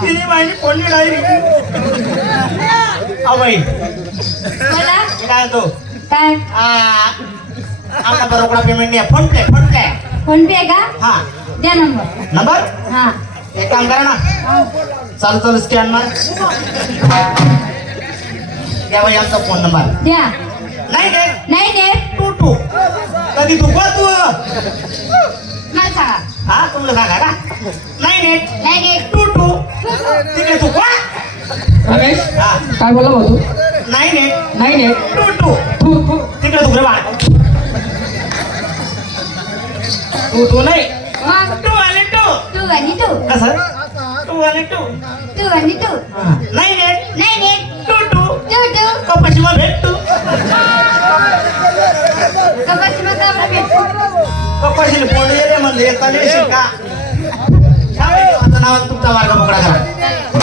तिने माझी कोणी डायरी अवय काय तो काय? आता बरोबर पेमेंट नाही PhonePe PhonePe. PhonePe का? हा. द्या नंबर. नंबर? हा. एक काम करा ना. चालू चालू स्कॅन मार द्या बाई आमचा फोन नंबर द्या. नाही दे नाही दे टू टू कधी दुखवा तू. माझा हा तुमचं सांगा का? नाही नेट नाही नेट टू रमेश काय बोला भाऊ तू? नाही नेट नाही नाही टू टू तू? तू तिकडे तू? बाळ टू टू नाही टू आले टू तू आणि तू कसं टू आले टू तू आणि तू नाही नेट नाही दे टू टू तू तू कपाशी मग भेटतो कपाशी मग कपाशी येते म्हणजे येता नाही शिका नावाने तुमचा मार्ग मोकळा करा.